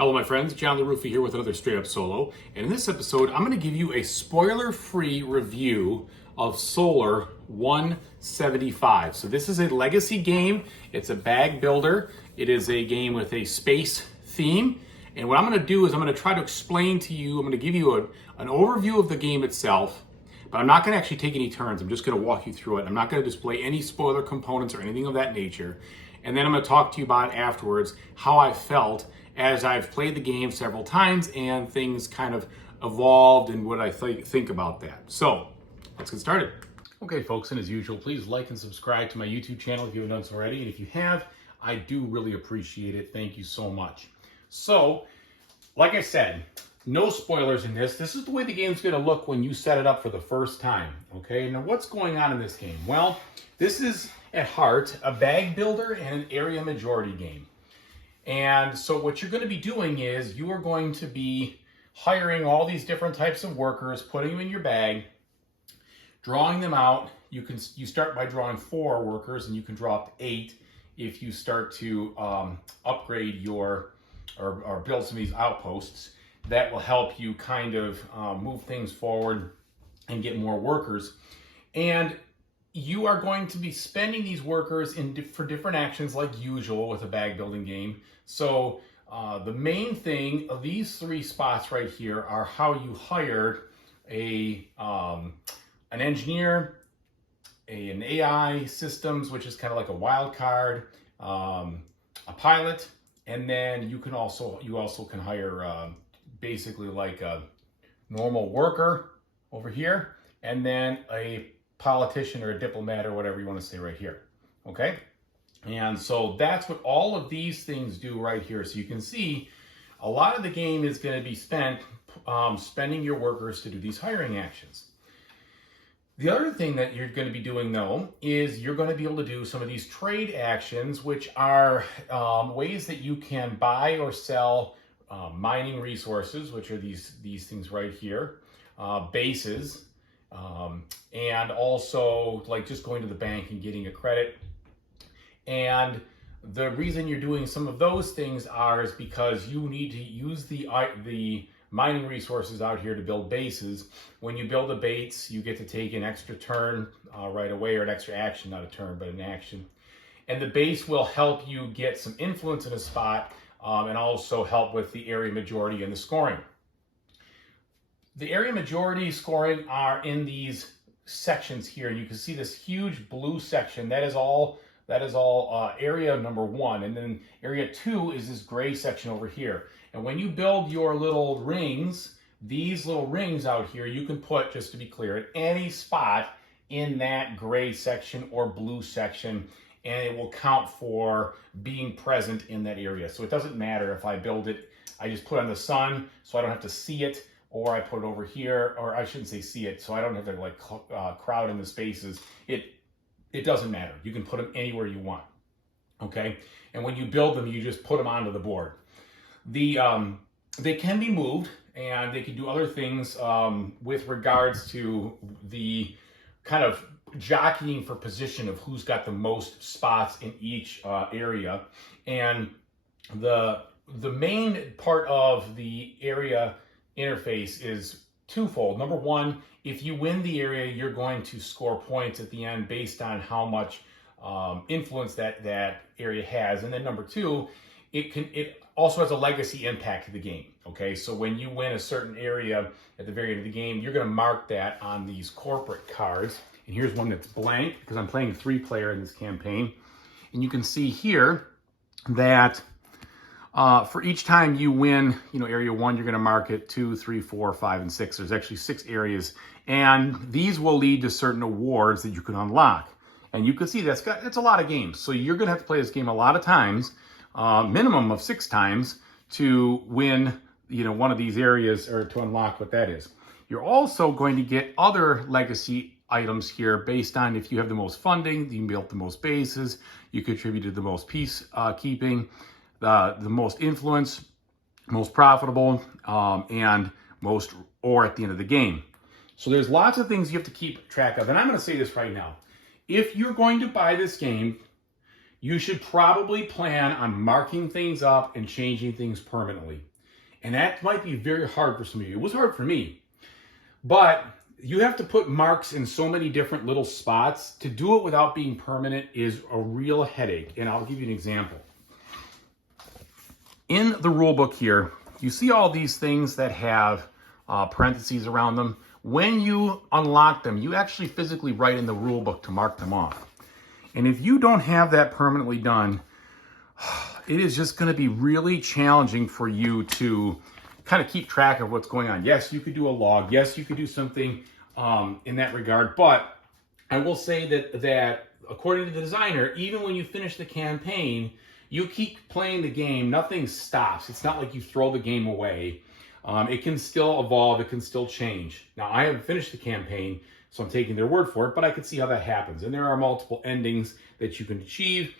Hello my friends, John LaRuffa here with another Straight Up Solo. And in this episode, I'm going to give you a spoiler-free review of Solar 175. So this is a legacy game. It's a bag builder. It is a game with a space theme. And what I'm going to do is I'm going to try to explain to you, I'm going to give you an overview of the game itself, but I'm not going to actually take any turns. I'm just going to walk you through it. I'm not going to display any spoiler components or anything of that nature. And then I'm going to talk to you about afterwards how I felt as I've played the game several times and things kind of evolved and what I think about that. So let's get started. Okay, folks, and as usual, please like and subscribe to my YouTube channel if you haven't done so already. And if you have, I do really appreciate it. Thank you so much. So, like I said, no spoilers in this. This is the way the game's going to look when you set it up for the first time. Okay, now what's going on in this game? Well, this is at heart a bag builder and an area majority game. And so what you're going to be doing is you are going to be hiring all these different types of workers, putting them in your bag, drawing them out. You start by drawing 4 workers, and you can draw up to 8 if you start to upgrade your or build some of these outposts. That will help you kind of move things forward and get more workers. And you are going to be spending these workers for different actions like usual with a bag building game. So the main thing of these 3 spots right here are how you hire an engineer, an AI systems, which is kind of like a wild card, a pilot, and then you also can hire basically like a normal worker over here, and then a politician or a diplomat or whatever you want to say right here. Okay, and so that's what all of these things do right here. So you can see a lot of the game is going to be spent spending your workers to do these hiring actions. The other thing that you're going to be doing though is you're going to be able to do some of these trade actions, which are ways that you can buy or sell mining resources, which are these things right here, bases, and also like just going to the bank and getting a credit. And the reason you're doing some of those things is because you need to use the mining resources out here to build bases. When you build a base, you get to take an extra turn right away, or an extra action, not a turn, but an action. And the base will help you get some influence in a spot and also help with the area majority and the scoring. The area majority scoring are in these sections here. You can see this huge blue section. That is all area number 1. And then area 2 is this gray section over here. And when you build your little rings, these little rings out here, you can put, just to be clear, at any spot in that gray section or blue section, and it will count for being present in that area. So it doesn't matter if I build it, I just put on the sun so I don't have to see it, or I put it over here, or I shouldn't say see it, so I don't have to like crowd in the spaces. It doesn't matter. You can put them anywhere you want, okay? And when you build them, you just put them onto the board. They can be moved, and they can do other things with regards to the kind of jockeying for position of who's got the most spots in each area. And the main part of the area interface is twofold. Number 1, if you win the area, you're going to score points at the end based on how much influence that area has. And then number 2, it also has a legacy impact to the game. Okay, so when you win a certain area at the very end of the game, you're going to mark that on these corporate cards. And here's one that's blank because I'm playing 3-player in this campaign. And you can see here that for each time you win, area 1, you're going to mark it 2, 3, 4, 5, and 6. There's actually 6 areas, and these will lead to certain awards that you can unlock. And you can see that's a lot of games. So you're going to have to play this game a lot of times, minimum of 6 times, to win, one of these areas or to unlock what that is. You're also going to get other legacy items here based on if you have the most funding, you built the most bases, you contributed the most peacekeeping, the most influence, most profitable, and most ore at the end of the game. So there's lots of things you have to keep track of. And I'm going to say this right now. If you're going to buy this game, you should probably plan on marking things up and changing things permanently. And that might be very hard for some of you. It was hard for me. But you have to put marks in so many different little spots. To do it without being permanent is a real headache. And I'll give you an example. In the rule book here, you see all these things that have parentheses around them. When you unlock them, you actually physically write in the rule book to mark them off. And if you don't have that permanently done, it is just going to be really challenging for you to kind of keep track of what's going on. Yes, you could do a log. Yes, you could do something in that regard. But I will say that according to the designer, even when you finish the campaign, you keep playing the game. Nothing stops. It's not like you throw the game away. It can still evolve. It can still change. Now, I haven't finished the campaign, so I'm taking their word for it, but I can see how that happens. And there are multiple endings that you can achieve,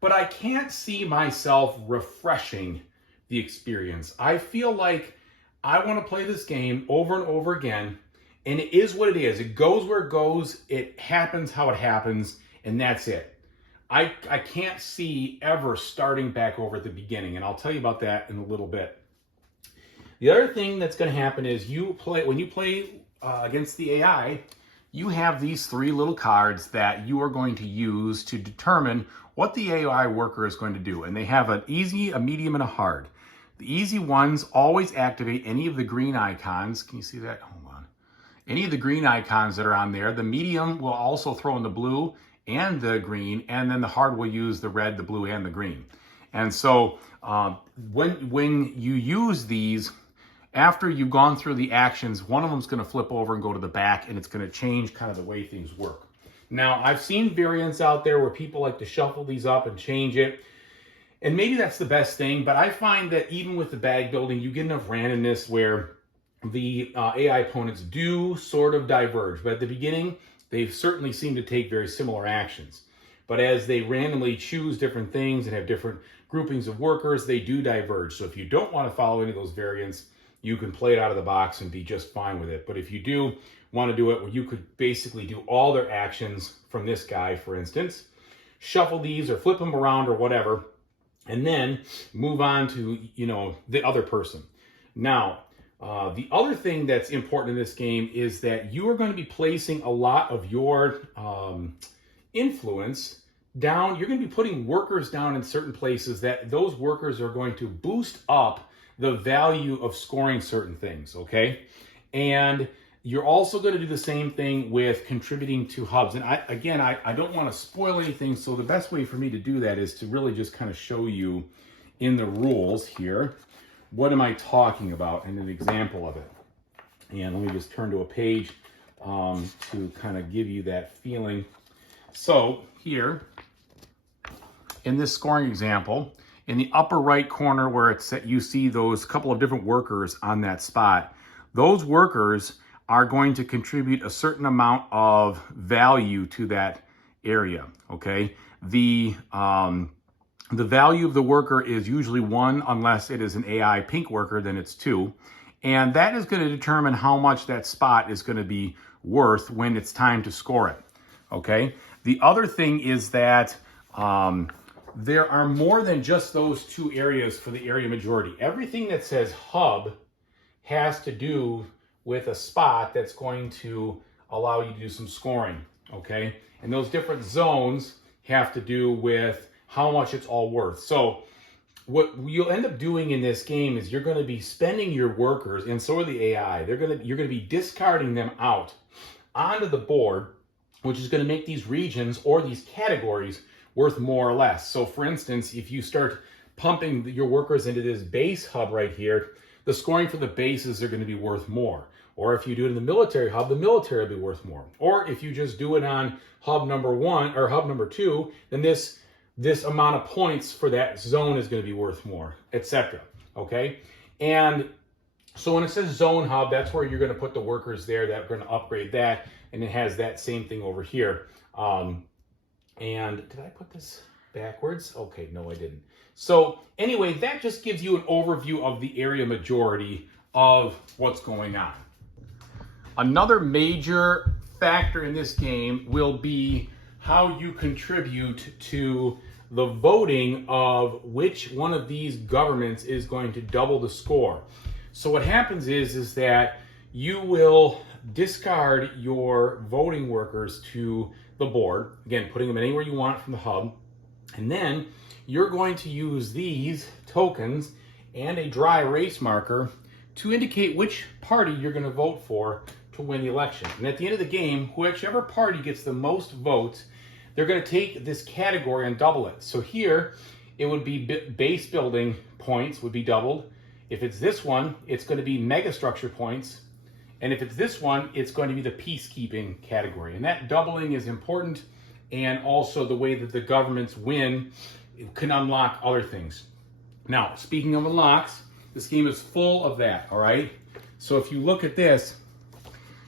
but I can't see myself refreshing the experience. I feel like I want to play this game over and over again, and it is what it is. It goes where it goes. It happens how it happens, and that's it. I can't see ever starting back over at the beginning, and I'll tell you about that in a little bit. The other thing that's going to happen is when you play against the AI, you have these three little cards that you are going to use to determine what the AI worker is going to do. And they have an easy, a medium, and a hard. The easy ones always activate any of the green icons. Can you see that? Hold on. Any of the green icons that are on there. The medium will also throw in the blue and the green, and then the hard will use the red, the blue, and the green. And so when you use these, after you've gone through the actions, one of them is going to flip over and go to the back, and it's going to change kind of the way things work. Now, I've seen variants out there where people like to shuffle these up and change it, and maybe that's the best thing, but I find that even with the bag building, you get enough randomness where the AI opponents do sort of diverge. But at the beginning, they certainly seem to take very similar actions. But as they randomly choose different things and have different groupings of workers, they do diverge. So if you don't want to follow any of those variants, you can play it out of the box and be just fine with it. But if you do want to do it where you could basically do all their actions from this guy, for instance, shuffle these or flip them around or whatever, and then move on to, the other person. Now, the other thing that's important in this game is that you are going to be placing a lot of your influence down. You're going to be putting workers down in certain places that those workers are going to boost up the value of scoring certain things, okay? And you're also going to do the same thing with contributing to hubs. And I don't want to spoil anything, so the best way for me to do that is to really just kind of show you in the rules here, what am I talking about, and an example of it. And let me just turn to a page to kind of give you that feeling. So here, in this scoring example, in the upper right corner where it's set, you see those couple of different workers on that spot. Those workers are going to contribute a certain amount of value to that area, okay? The value of the worker is usually 1, unless it is an AI pink worker, then it's 2. And that is going to determine how much that spot is going to be worth when it's time to score it, okay? The other thing is that there are more than just those 2 areas for the area majority. Everything that says hub has to do with a spot that's going to allow you to do some scoring, okay? And those different zones have to do with how much it's all worth. So what you'll end up doing in this game is you're going to be spending your workers, and so are the AI. You're going to be discarding them out onto the board, which is going to make these regions or these categories worth more or less. So for instance, if you start pumping your workers into this base hub right here, the scoring for the bases are going to be worth more. Or if you do it in the military hub, the military will be worth more. Or if you just do it on hub number 1 or hub number 2, then this amount of points for that zone is going to be worth more, etc. Okay? And so when it says zone hub, that's where you're going to put the workers there that are going to upgrade that, and it has that same thing over here. And did I put this backwards? Okay, no, I didn't. So anyway, that just gives you an overview of the area majority of what's going on. Another major factor in this game will be how you contribute to the voting of which one of these governments is going to double the score. So what happens is that you will discard your voting workers to the board, again, putting them anywhere you want from the hub, and then you're going to use these tokens and a dry erase marker to indicate which party you're going to vote for to win the election. And at the end of the game, whichever party gets the most votes, they're going to take this category and double it. So here, it would be base building points would be doubled. If it's this one, it's going to be megastructure points. And if it's this one, it's going to be the peacekeeping category. And that doubling is important, and also the way that the governments win can unlock other things. Now, speaking of unlocks, this game is full of that, all right? So if you look at this,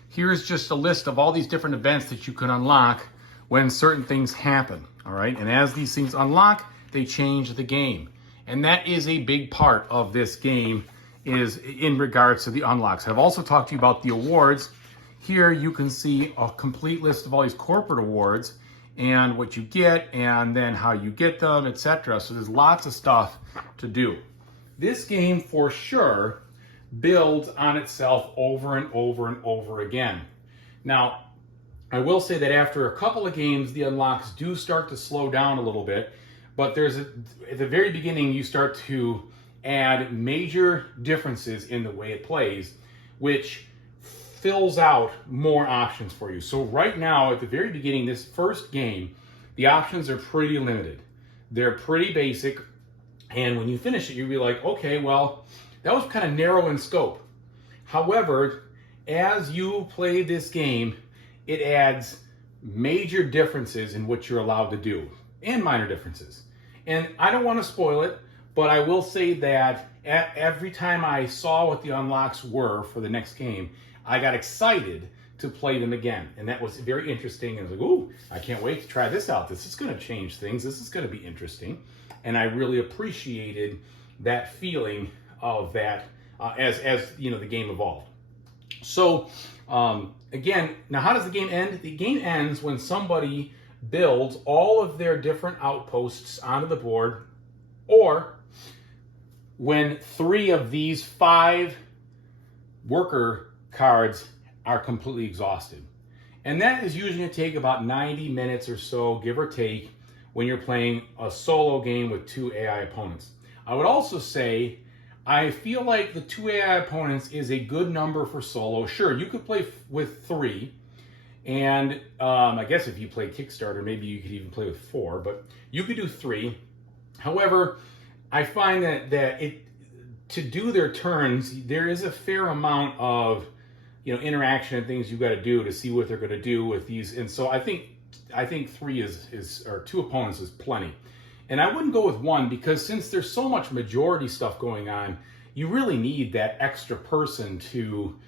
here's just a list of all these different events that you can unlock when certain things happen, all right? And as these things unlock, they change the game. And that is a big part of this game, is in regards to the unlocks. I've also talked to you about the awards. Here you can see a complete list of all these corporate awards and what you get, and then how you get them, etc. So there's lots of stuff to do. This game for sure builds on itself over and over and over again. Now, I will say that after a couple of games, the unlocks do start to slow down a little bit, but at the very beginning, you start to add major differences in the way it plays, which fills out more options for you. So right now, at the very beginning, this first game, the options are pretty limited. They're pretty basic, and when you finish it, you'll be like, okay, well, that was kind of narrow in scope. However, as you play this game, it adds major differences in what you're allowed to do, and minor differences. And I don't want to spoil it, but I will say that every time I saw what the unlocks were for the next game, I got excited to play them again. And that was very interesting. And I was like, ooh, I can't wait to try this out. This is going to change things. This is going to be interesting. And I really appreciated that feeling of that as you know, the game evolved. So again, now how does the game end? The game ends when somebody builds all of their different outposts onto the board, or when 3 of these 5 worker cards are completely exhausted. And that is usually going to take about 90 minutes or so, give or take, when you're playing a solo game with 2 AI opponents. I would also say, I feel like the 2 AI opponents is a good number for solo. Sure, you could play with 3, and I guess if you play Kickstarter, maybe you could even play with 4, but you could do 3. However, I find that to do their turns, there is a fair amount of interaction and things you got to do to see what they're going to do with these. And so I think 3 or 2 opponents is plenty. And I wouldn't go with 1, because since there's so much majority stuff going on, you really need that extra person to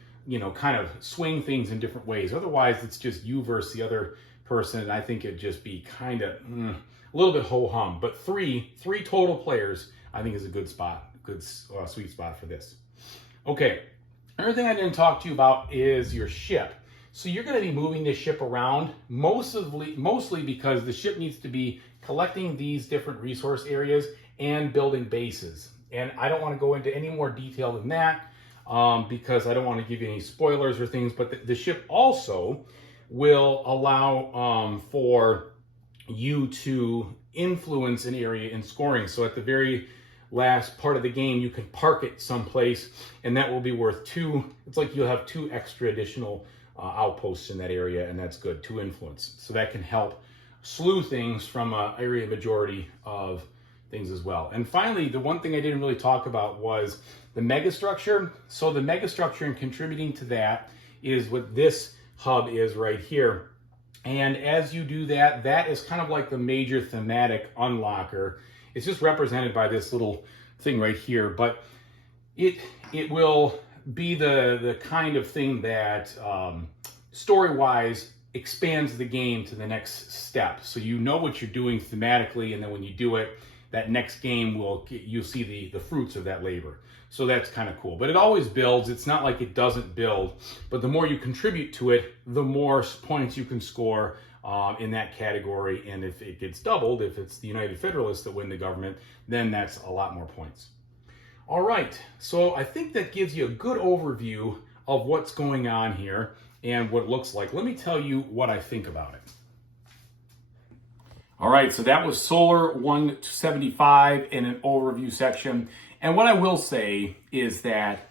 kind of swing things in different ways. Otherwise, it's just you versus the other person, and I think it'd just be kind of a little bit ho-hum. But 3 total players, I think, is a good spot, sweet spot for this. Okay, another thing I didn't talk to you about is your ship. So you're going to be moving this ship around, mostly because the ship needs to be collecting these different resource areas and building bases. And I don't want to go into any more detail than that, because I don't want to give you any spoilers or things, but the ship also will allow for you to influence an area in scoring. So at the very last part of the game, you can park it someplace, and that will be worth 2. It's like you'll have 2 extra additional outposts in that area, and that's good, 2 influence. So that can help slew things from an area majority of things as well. And finally, the one thing I didn't really talk about was the megastructure. So the megastructure, and contributing to that is what this hub is right here. And as you do that, that is kind of like the major thematic unlocker. It's just represented by this little thing right here, but it will be the kind of thing that story-wise expands the game to the next step. So you know what you're doing thematically, and then when you do it, that next game you'll see the fruits of that labor. So that's kind of cool. But it always builds. It's not like it doesn't build, but the more you contribute to it, the more points you can score in that category. And if it gets doubled, if it's the United Federalists that win the government, then that's a lot more points. All right, so I think that gives you a good overview of what's going on here and what it looks like. Let me tell you what I think about it. All right, so that was Solar 175 in an overview section. And what I will say is that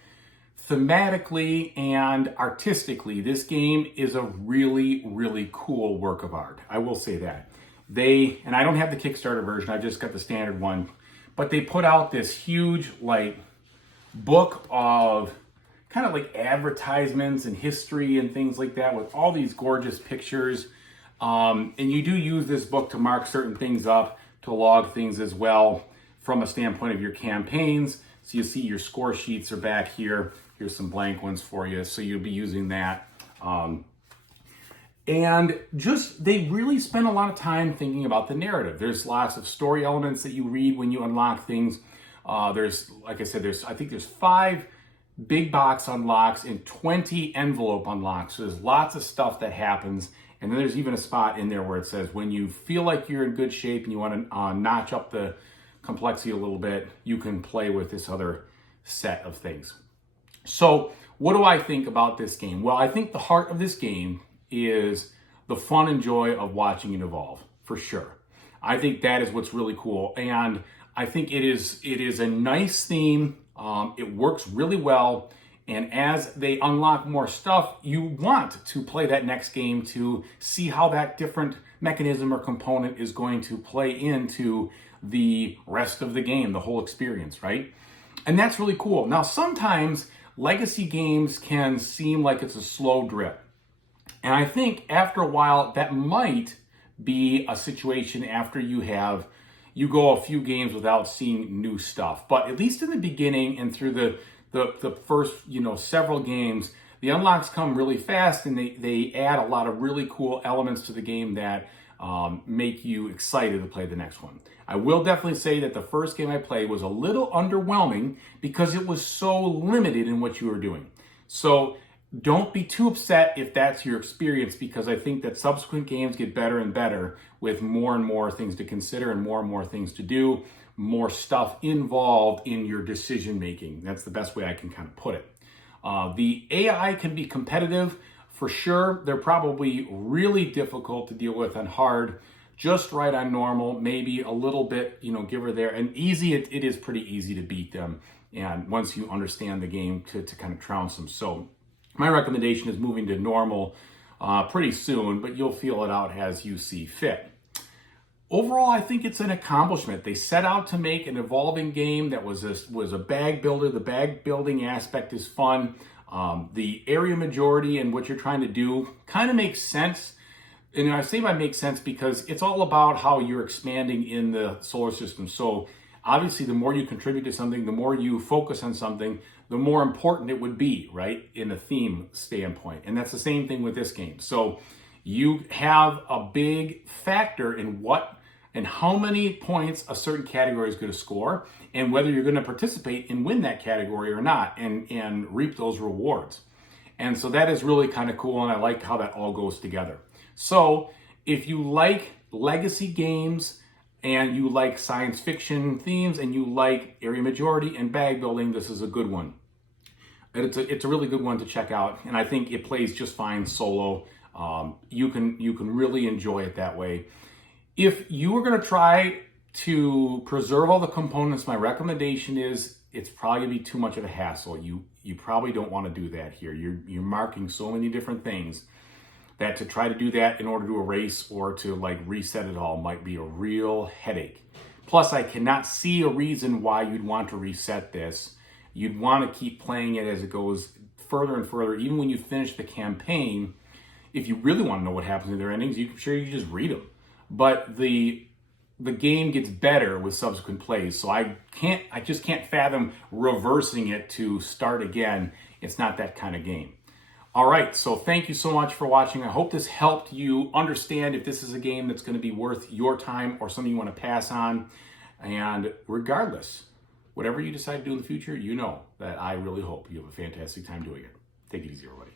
thematically and artistically, this game is a really, really cool work of art. I will say that. And I don't have the Kickstarter version, I just got the standard one, but they put out this huge like book of kind of like advertisements and history and things like that with all these gorgeous pictures. And you do use this book to mark certain things up, to log things as well from a standpoint of your campaigns. So you see your score sheets are back here. Here's some blank ones for you. So you'll be using that. And just, they really spend a lot of time thinking about the narrative. There's lots of story elements that you read when you unlock things. There's, like I said, I think there's 5 big box unlocks and 20 envelope unlocks. So there's lots of stuff that happens. And then there's even a spot in there where it says, when you feel like you're in good shape and you want to notch up the complexity a little bit, you can play with this other set of things. So what do I think about this game? Well, I think the heart of this game is the fun and joy of watching it evolve, for sure. I think that is what's really cool. And I think it is a nice theme. It works really well. And as they unlock more stuff, you want to play that next game to see how that different mechanism or component is going to play into the rest of the game, the whole experience, right? And that's really cool. Now, sometimes legacy games can seem like it's a slow drip. And I think after a while, that might be a situation after you go a few games without seeing new stuff. But at least in the beginning and through the first, several games, the unlocks come really fast and they add a lot of really cool elements to the game that make you excited to play the next one. I will definitely say that the first game I played was a little underwhelming because it was so limited in what you were doing. So don't be too upset if that's your experience, because I think that subsequent games get better and better with more and more things to consider and more things to do, more stuff involved in your decision making. That's the best way I can kind of put it. The AI can be competitive for sure. They're probably really difficult to deal with on hard, just right on normal, maybe a little bit, give or there. And easy, it is pretty easy to beat them. And once you understand the game to kind of trounce them. So my recommendation is moving to normal pretty soon, but you'll feel it out as you see fit. Overall, I think it's an accomplishment. They set out to make an evolving game that was a bag builder. The bag building aspect is fun. The area majority and what you're trying to do kind of makes sense. And I say by makes sense because it's all about how you're expanding in the solar system. So obviously, the more you contribute to something, the more you focus on something, the more important it would be, right, in a theme standpoint. And that's the same thing with this game. So you have a big factor in what and how many points a certain category is going to score and whether you're going to participate and win that category or not and reap those rewards. And so that is really kind of cool, and I like how that all goes together. So if you like legacy games and you like science fiction themes and you like area majority and bag building, this is a good one. It's a really good one to check out, and I think it plays just fine solo. You can really enjoy it that way. If you were going to try to preserve all the components, my recommendation is it's probably going to be too much of a hassle. You probably don't want to do that here. You're marking so many different things that to try to do that in order to erase or to like reset it all might be a real headache. Plus, I cannot see a reason why you'd want to reset this. You'd want to keep playing it as it goes further and further. Even when you finish the campaign, if you really want to know what happens in their endings, you can just read them. But the game gets better with subsequent plays. So I just can't fathom reversing it to start again. It's not that kind of game. All right, so thank you so much for watching. I hope this helped you understand if this is a game that's going to be worth your time or something you want to pass on. And regardless, whatever you decide to do in the future, you know that I really hope you have a fantastic time doing it. Take it easy, everybody.